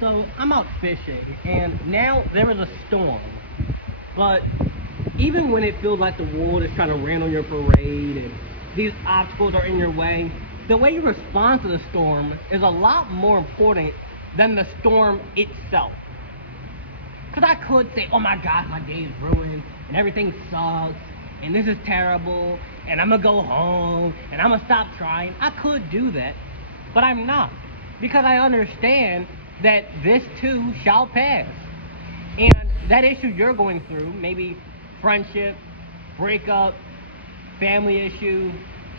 So I'm out fishing, and now there is a storm. But even when it feels like the world is trying to rain on your parade and these obstacles are in your way, the way you respond to the storm is a lot more important than the storm itself. Because I could say, oh my gosh, my day is ruined, and everything sucks, and this is terrible, and I'm going to go home, and I'm going to stop trying. I could do that, but I'm not. Because I understand that this too shall pass. And that issue you're going through, maybe friendship, breakup, family issue,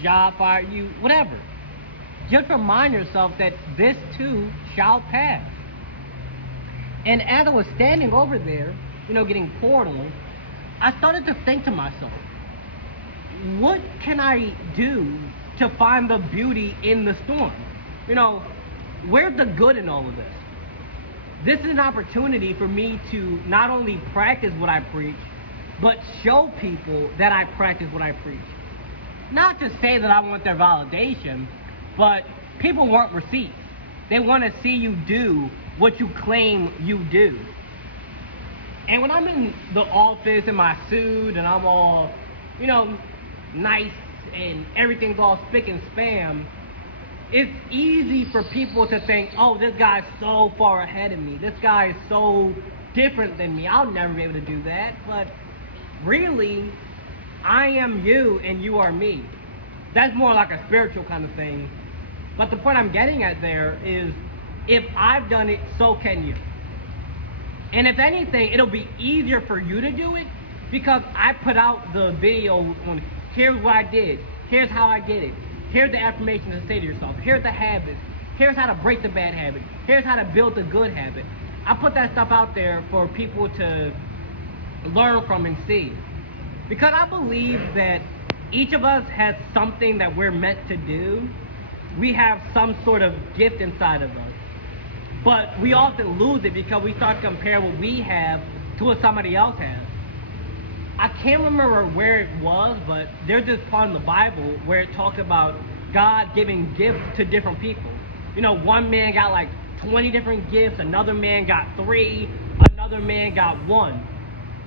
job fire, you, whatever. Just remind yourself that this too shall pass. And as I was standing over there, getting poured on, I started to think to myself, what can I do to find the beauty in the storm? Where's the good in all of this? This is an opportunity for me to not only practice what I preach, but show people that I practice what I preach. Not to say that I want their validation, but people want receipts. They want to see you do what you claim you do. And when I'm in the office in my suit and I'm all, nice and everything's all spick and spam, it's easy for people to think, oh, this guy's so far ahead of me. This guy is so different than me. I'll never be able to do that. But really, I am you and you are me. That's more like a spiritual kind of thing. But the point I'm getting at there is, if I've done it, so can you. And if anything, it'll be easier for you to do it because I put out the video on here's what I did, here's how I did it. Here's the affirmations to say to yourself. Here's the habits. Here's how to break the bad habit. Here's how to build the good habit. I put that stuff out there for people to learn from and see. Because I believe that each of us has something that we're meant to do. We have some sort of gift inside of us. But we often lose it because we start to compare what we have to what somebody else has. I can't remember where it was, but there's this part in the Bible where it talks about God giving gifts to different people. One man got like 20 different gifts, another man got 3, another man got 1.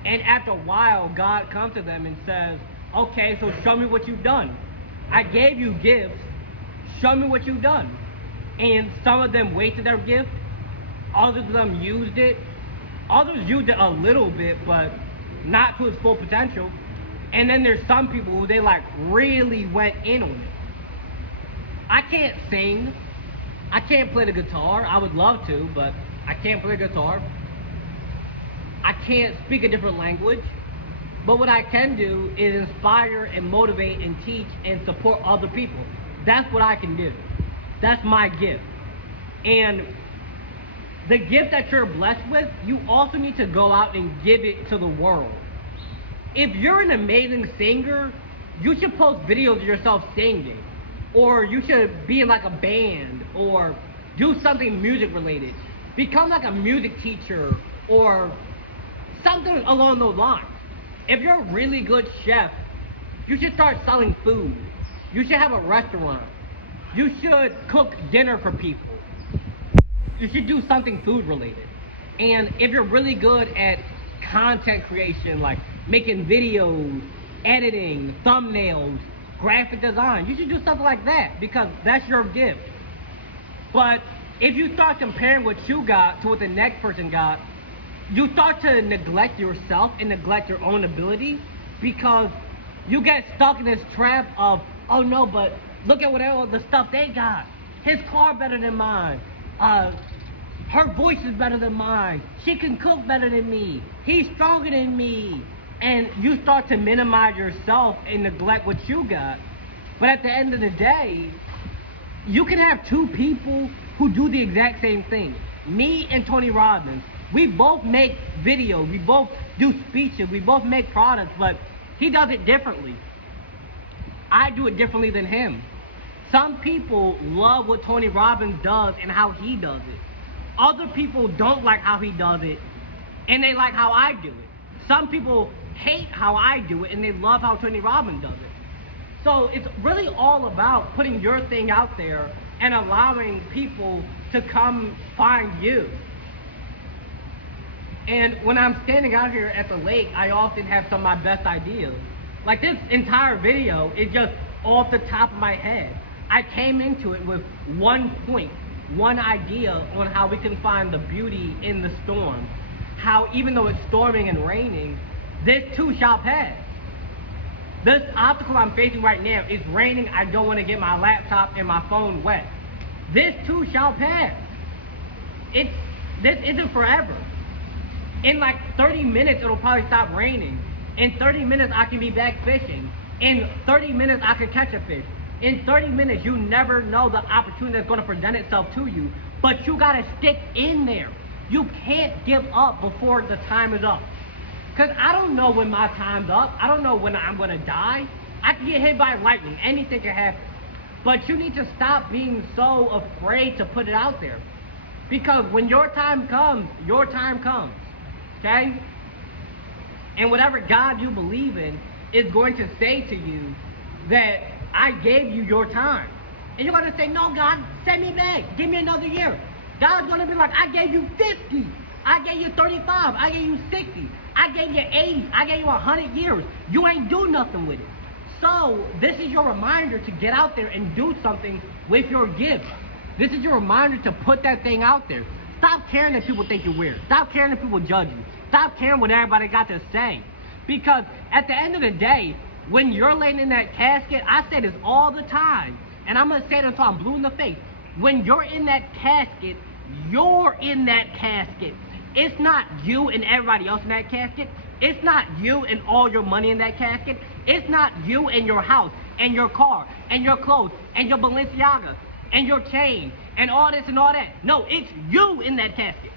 And after a while, God comes to them and says, okay, so show me what you've done. I gave you gifts, show me what you've done. And some of them wasted their gift, others of them used it, others used it a little bit, but not to its full potential. And then there's some people who they really went in on it. I can't sing. I can't play the guitar. I would love to, but I can't play guitar. I can't speak a different language. But what I can do is inspire and motivate and teach and support other people. That's what I can do. That's my gift. And the gift that you're blessed with, you also need to go out and give it to the world. If you're an amazing singer, you should post videos of yourself singing. Or you should be in a band or do something music related. Become like a music teacher or something along those lines. If you're a really good chef, you should start selling food. You should have a restaurant. You should cook dinner for people. You should do something food related. And if you're really good at content creation, like making videos, editing, thumbnails, graphic design, you should do something like that because that's your gift. But if you start comparing what you got to what the next person got, you start to neglect yourself and neglect your own ability because you get stuck in this trap of, oh no, but look at what all the stuff they got. His car better than mine. Her voice is better than mine. She can cook better than me. He's stronger than me. And you start to minimize yourself and neglect what you got. But at the end of the day, you can have 2 people who do the exact same thing. Me and Tony Robbins. We both make videos. We both do speeches. We both make products, but he does it differently. I do it differently than him. Some people love what Tony Robbins does and how he does it. Other people don't like how he does it, and they like how I do it. Some people hate how I do it, and they love how Tony Robbins does it. So it's really all about putting your thing out there and allowing people to come find you. And when I'm standing out here at the lake, I often have some of my best ideas. Like this entire video is just off the top of my head. I came into it with one point, one idea on how we can find the beauty in the storm. How even though it's storming and raining, this too shall pass. This obstacle I'm facing right now is raining. I don't want to get my laptop and my phone wet. This too shall pass. This isn't forever. In like 30 minutes, it'll probably stop raining. In 30 minutes, I can be back fishing. In 30 minutes, I could catch a fish. In 30 minutes, you never know the opportunity that's going to present itself to you. But you got to stick in there. You can't give up before the time is up. Because I don't know when my time's up. I don't know when I'm going to die. I can get hit by lightning. Anything can happen. But you need to stop being so afraid to put it out there. Because when your time comes, your time comes. Okay? And whatever God you believe in is going to say to you that I gave you your time. And you're going to say, no, God, send me back. Give me another year. God's going to be like, I gave you 50. I gave you 35. I gave you 60. I gave you 80. I gave you 100 years. You ain't do nothing with it. So this is your reminder to get out there and do something with your gift. This is your reminder to put that thing out there. Stop caring that people think you're weird. Stop caring that people judge you. Stop caring what everybody got to say. Because at the end of the day, when you're laying in that casket, I say this all the time, and I'm going to say it until I'm blue in the face. When you're in that casket, you're in that casket. It's not you and everybody else in that casket. It's not you and all your money in that casket. It's not you and your house and your car and your clothes and your Balenciaga and your chain and all this and all that. No, it's you in that casket.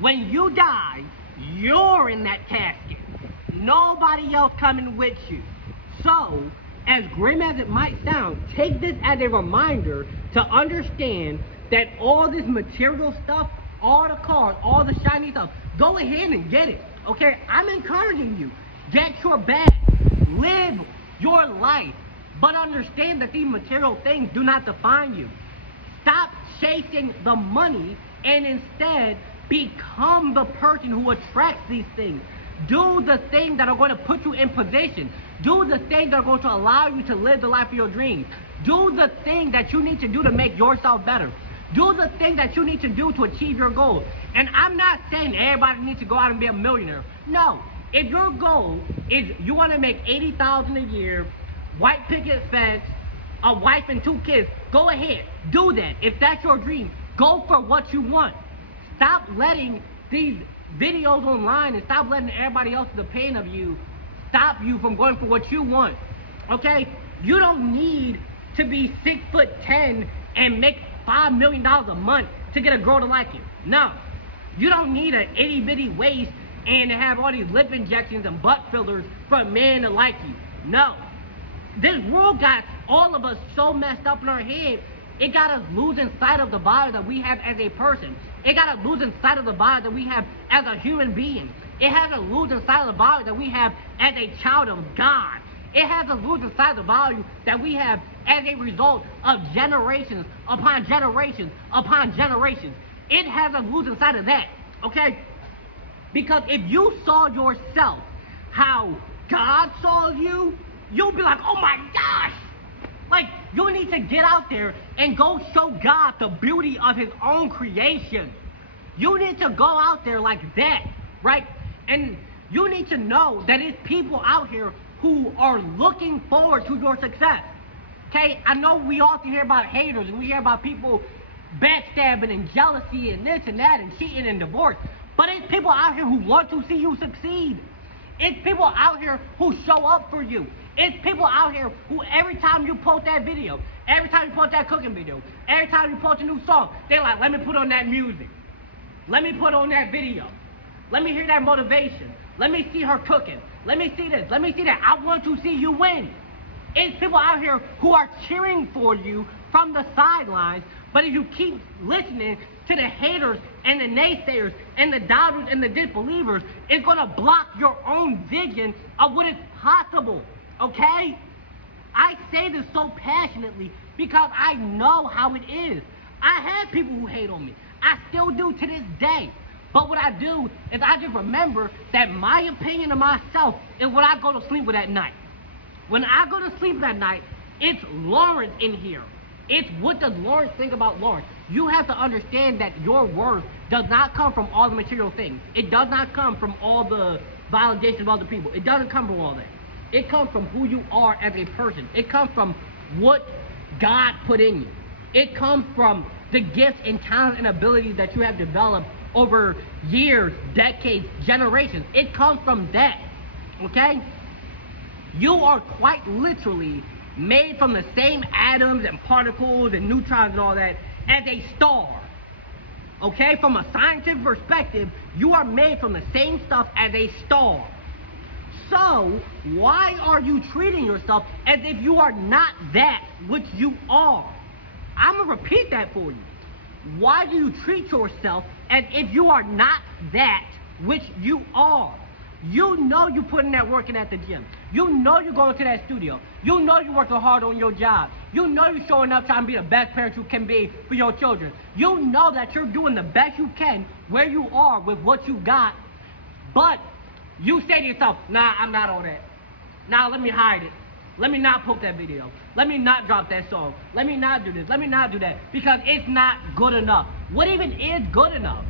When you die, you're in that casket. Nobody else coming with you. So, as grim as it might sound, take this as a reminder to understand that all this material stuff, all the cars, all the shiny stuff, go ahead and get it. Okay? I'm encouraging you. Get your bag. Live your life. But understand that these material things do not define you. Stop chasing the money and instead become the person who attracts these things. Do the things that are going to put you in position. Do the things that are going to allow you to live the life of your dreams. Do the thing that you need to do to make yourself better. Do the thing that you need to do to achieve your goals. And I'm not saying everybody needs to go out and be a millionaire. No. If your goal is you want to make $80,000 a year, white picket fence, a wife and 2 kids, go ahead. Do that. If that's your dream, go for what you want. Stop letting these videos online and stop letting everybody else's opinion of you stop you from going for what you want. Okay? You don't need to be 6'10" and make $5 million a month to get a girl to like you. No. You don't need an itty bitty waist and to have all these lip injections and butt fillers for a man to like you. No. This world got all of us so messed up in our head, it got us losing sight of the body that we have as a person. It got us losing sight of the body that we have as a human being. It has us losing sight of the body that we have as a child of God. It has us losing sight of the value that we have as a result of generations upon generations upon generations. It has us losing sight of that, okay? Because if you saw yourself how God saw you, you'll be like, oh my gosh! Like, you need to get out there and go show God the beauty of his own creation. You need to go out there like that, right? And you need to know that there's people out here who are looking forward to your success. Okay? I know we often hear about haters and we hear about people backstabbing and jealousy and this and that and cheating and divorce. But it's people out here who want to see you succeed. It's people out here who show up for you. It's people out here who every time you post that video, every time you post that cooking video, every time you post a new song, they're like, let me put on that music. Let me put on that video. Let me hear that motivation. Let me see her cooking. Let me see this. Let me see that. I want to see you win. It's people out here who are cheering for you from the sidelines, but if you keep listening to the haters and the naysayers and the doubters and the disbelievers, it's going to block your own vision of what is possible, okay? I say this so passionately because I know how it is. I have people who hate on me. I still do to this day. But what I do is I just remember that my opinion of myself is what I go to sleep with at night. When I go to sleep that night, it's Lawrence in here. It's what does Lawrence think about Lawrence. You have to understand that your worth does not come from all the material things. It does not come from all the validation of other people. It doesn't come from all that. It comes from who you are as a person. It comes from what God put in you. It comes from the gifts and talent and abilities that you have developed over years, decades, generations. It comes from that, okay? You are quite literally made from the same atoms and particles and neutrons and all that as a star. Okay? From a scientific perspective, you are made from the same stuff as a star. So, why are you treating yourself as if you are not that which you are? I'm going to repeat that for you. Why do you treat yourself as if you are not that which you are? You know you're putting that work in at the gym. You know you're going to that studio. You know you're working hard on your job. You know you're showing up trying to be the best parent you can be for your children. You know that you're doing the best you can where you are with what you got. But you say to yourself, nah, I'm not all that. Nah, let me hide it. Let me not post that video. Let me not drop that song. Let me not do this. Let me not do that. Because it's not good enough. What even is good enough?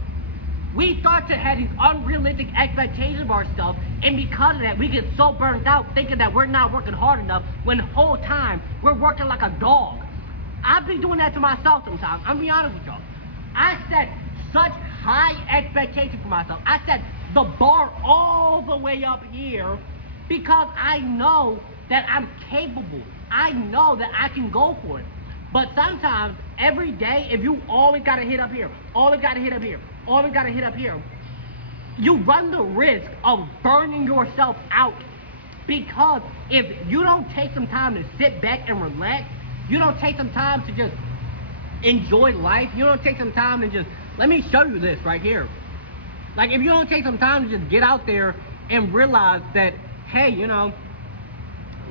We start to have these unrealistic expectations of ourselves, and because of that, we get so burned out thinking that we're not working hard enough when the whole time we're working like a dog. I've been doing that to myself sometimes. I'm being honest with y'all. I set such high expectations for myself. I set the bar all the way up here because I know that I'm capable. I know that I can go for it. But sometimes, every day, if you always gotta hit up here, always gotta hit up here, always gotta hit up here, you run the risk of burning yourself out. Because if you don't take some time to sit back and relax, you don't take some time to just enjoy life, you don't take some time to just, let me show you this right here. Like, if you don't take some time to just get out there and realize that, hey, you know,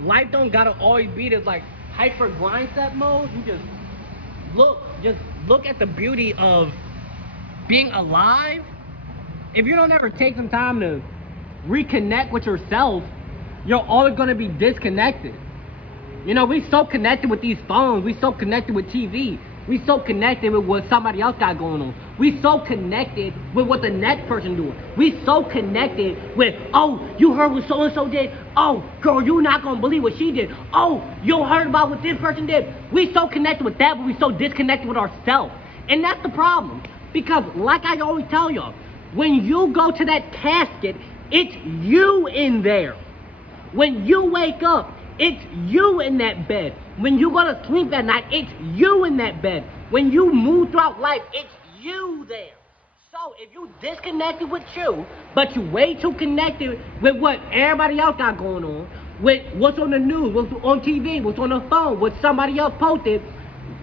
life don't gotta always be this like hyper grind set mode. You just look at the beauty of being alive. If you don't ever take some time to reconnect with yourself, you're always gonna be disconnected. You know, we so connected with these phones, we so connected with TV, we so connected with what somebody else got going on. We so connected with what the next person doing. We so connected with, oh, you heard what so-and-so did? Oh, girl, you're not gonna believe what she did. Oh, you heard about what this person did? We so connected with that, but we so disconnected with ourselves. And that's the problem. Because like I always tell y'all, when you go to that casket, it's you in there. When you wake up, it's you in that bed. When you go to sleep at night, it's you in that bed. When you move throughout life, it's you there. So if you disconnected with you, but you way too connected with what everybody else got going on, with what's on the news, what's on TV, what's on the phone, what somebody else posted,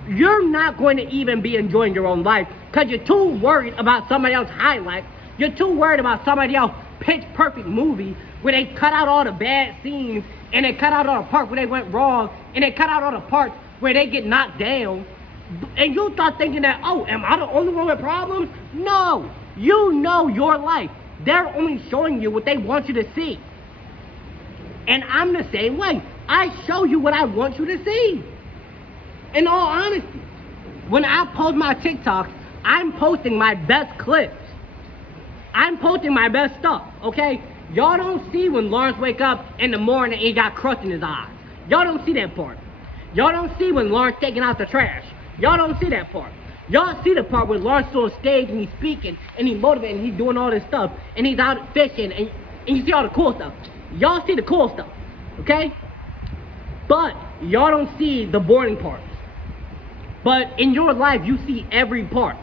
you're not going to even be enjoying your own life because you're too worried about somebody else's highlights. You're too worried about somebody else's pitch perfect movie where they cut out all the bad scenes and they cut out all the parts where they went wrong and they cut out all the parts where they get knocked down. And you start thinking that, oh, am I the only one with problems? No, you know your life. They're only showing you what they want you to see. And I'm the same way. I show you what I want you to see. In all honesty, when I post my TikToks, I'm posting my best clips. I'm posting my best stuff, okay? Y'all don't see when Lawrence wake up in the morning and he got crust in his eyes. Y'all don't see that part. Y'all don't see when Lawrence taking out the trash. Y'all don't see that part. Y'all see the part where Lawrence is on stage and he's speaking and he's motivating and he's doing all this stuff and he's out fishing and you see all the cool stuff. Y'all see the cool stuff, okay? But y'all don't see the boring parts. But in your life, you see every part.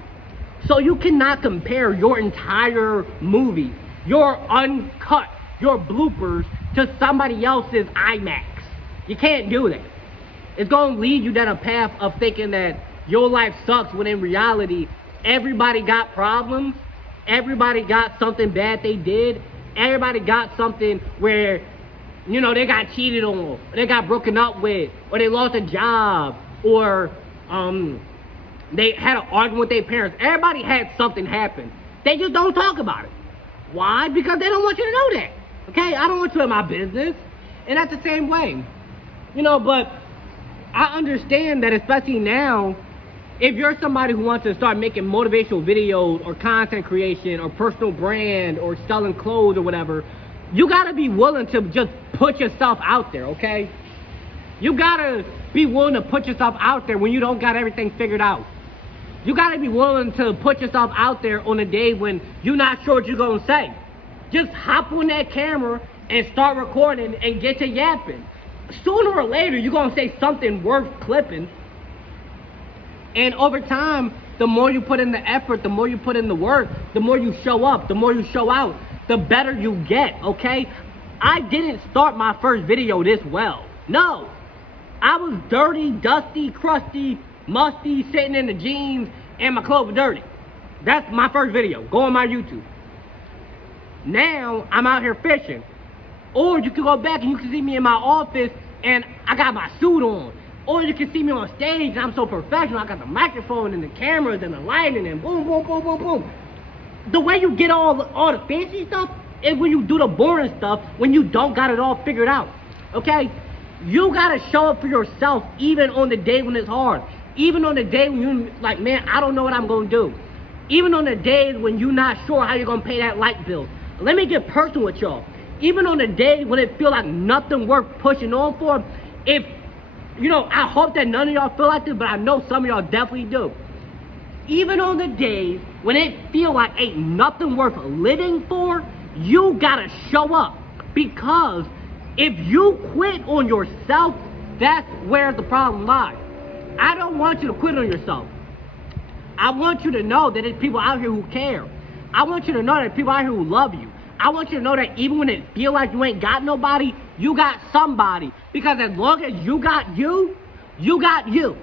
So you cannot compare your entire movie, your uncut, your bloopers, to somebody else's IMAX. You can't do that. It's going to lead you down a path of thinking that your life sucks when in reality, everybody got problems. Everybody got something bad they did. Everybody got something where, you know, they got cheated on, or they got broken up with, or they lost a job, or they had an argument with their parents. Everybody had something happen They just don't talk about it. Why? Because they don't want you to know that. Okay? I don't want you in my business. And that's the same way. You know, but I understand that, especially now, if you're somebody who wants to start making motivational videos or content creation or personal brand or selling clothes or whatever, you gotta be willing to just put yourself out there, okay? You gotta be willing to put yourself out there when you don't got everything figured out. You gotta be willing to put yourself out there on a day when you're not sure what you're gonna say. Just hop on that camera and start recording and get to yapping. Sooner or later, you're gonna say something worth clipping. And over time, the more you put in the effort, the more you put in the work, the more you show up, the more you show out, the better you get, okay? I didn't start my first video this well. No. I was dirty, dusty, crusty, musty, sitting in the jeans, and my clothes were dirty. That's my first video. Go on my YouTube. Now, I'm out here fishing. Or you can go back and you can see me in my office, and I got my suit on. Or you can see me on stage, and I'm so professional. I got the microphone and the cameras and the lighting and boom, boom, boom, boom, boom. The way you get all the fancy stuff is when you do the boring stuff, when you don't got it all figured out, okay? You gotta show up for yourself even on the day when it's hard. Even on the day when you're like, man, I don't know what I'm gonna do. Even on the days when you're not sure how you're gonna pay that light bill. Let me get personal with y'all. Even on the days when it feel like nothing worth pushing on for, if, you know, I hope that none of y'all feel like this, but I know some of y'all definitely do. Even on the days when it feel like ain't nothing worth living for, you gotta show up. Because if you quit on yourself, that's where the problem lies. I don't want you to quit on yourself. I want you to know that there's people out here who care. I want you to know that there's people out here who love you. I want you to know that even when it feel like you ain't got nobody, you got somebody. Because as long as you got you, you got you.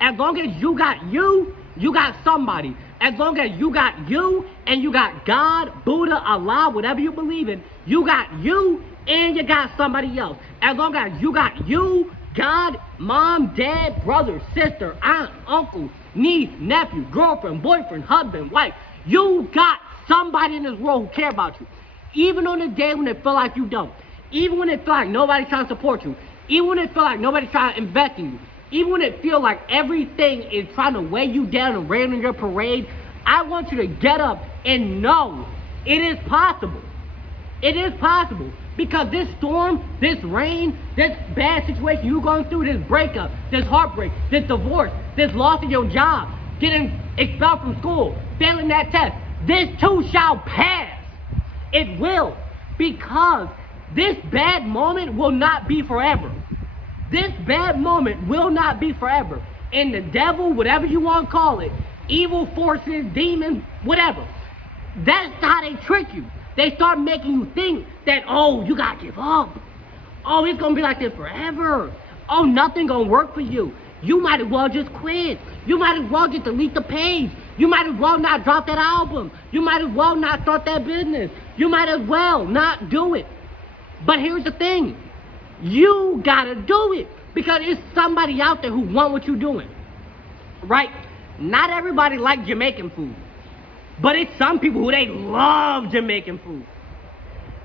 As long as you got you, you got somebody. As long as you got you and you got God, Buddha, Allah, whatever you believe in, you got you and you got somebody else. As long as you got you, God, mom, dad, brother, sister, aunt, uncle, niece, nephew, girlfriend, boyfriend, husband, wife, you got somebody in this world who care about you. Even on the day when it feel like you don't. Even when it feel like nobody's trying to support you. Even when it feel like nobody's trying to invest in you. Even when it feel like everything is trying to weigh you down and rain on your parade, I want you to get up and know it is possible. It is possible. Because this storm, this rain, this bad situation you're going through, this breakup, this heartbreak, this divorce, this loss of your job, getting expelled from school, failing that test, this too shall pass. It will. Because this bad moment will not be forever. This bad moment will not be forever. And the devil, whatever you want to call it, evil forces, demons, whatever, that's how they trick you. They start making you think that, oh, you gotta give up. Oh, it's gonna be like this forever. Oh, nothing gonna work for you. You might as well just quit. You might as well just delete the page. You might as well not drop that album. You might as well not start that business. You might as well not do it. But here's the thing. You gotta do it. Because it's somebody out there who want what you're doing. Right? Not everybody like Jamaican food. But it's some people who they love Jamaican food.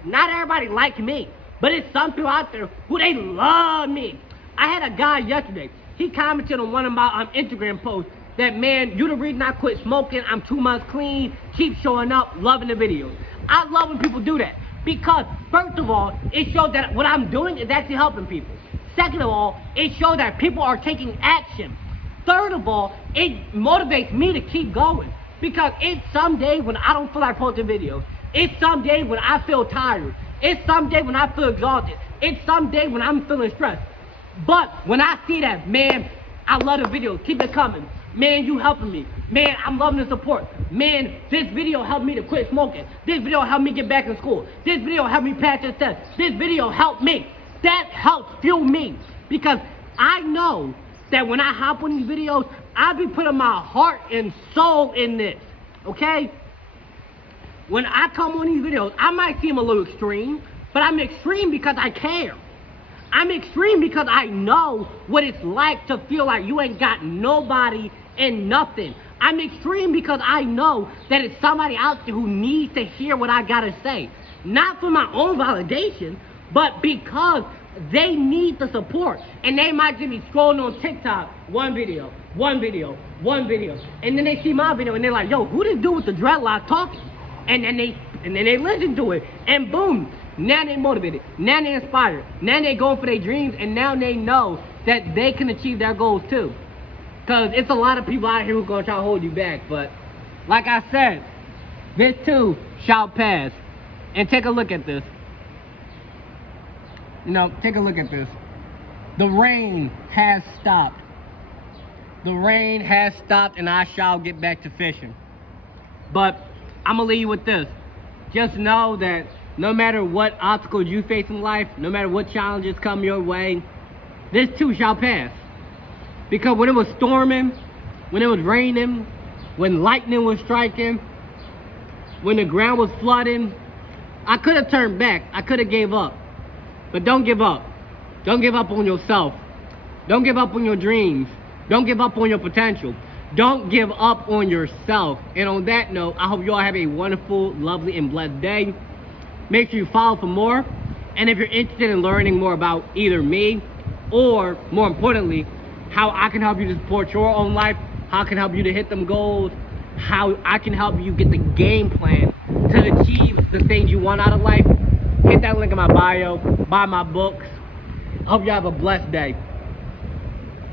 Not everybody like me. But it's some people out there who they love me. I had a guy yesterday. He commented on one of my Instagram posts that, man, you the reason I quit smoking. I'm 2 months clean. Keep showing up. Loving the videos. I love when people do that. Because, first of all, it shows that what I'm doing is actually helping people. Second of all, it shows that people are taking action. Third of all, it motivates me to keep going. Because it's some day when I don't feel like posting videos. It's some day when I feel tired. It's some day when I feel exhausted. It's some day when I'm feeling stressed. But when I see that, man, I love the videos. Keep it coming. Man, you helping me. Man, I'm loving the support. Man, this video helped me to quit smoking. This video helped me get back in school. This video helped me pass this test. This video helped me. That helps fuel me. Because I know that when I hop on these videos, I be putting my heart and soul in this, okay? When I come on these videos, I might seem a little extreme, but I'm extreme because I care. I'm extreme because I know what it's like to feel like you ain't got nobody and nothing. I'm extreme because I know that it's somebody out there who needs to hear what I gotta say. Not for my own validation, but because they need the support. And they might just be scrolling on TikTok, one video, and then they see my video and they're like, yo, who this dude with the dreadlock talking? And then they listen to it, and boom, now they motivated, now they inspired, now they going for their dreams, and now they know that they can achieve their goals too. Cause it's a lot of people out here who gonna try to hold you back, but like I said, this too shall pass. And take a look at this. You know, take a look at this. The rain has stopped. The rain has stopped, and I shall get back to fishing. But I'm gonna leave you with this. Just know that no matter what obstacles you face in life, no matter what challenges come your way, this too shall pass. Because when it was storming, when it was raining, when lightning was striking, when the ground was flooding, I could have turned back. I could have gave up. But don't give up. Don't give up on yourself. Don't give up on your dreams. Don't give up on your potential. Don't give up on yourself. And on that note, I hope you all have a wonderful, lovely, and blessed day. Make sure you follow for more. And if you're interested in learning more about either me or, more importantly, how I can help you to support your own life, how I can help you to hit them goals, how I can help you get the game plan to achieve the things you want out of life, hit that link in my bio, buy my books. I hope you have a blessed day.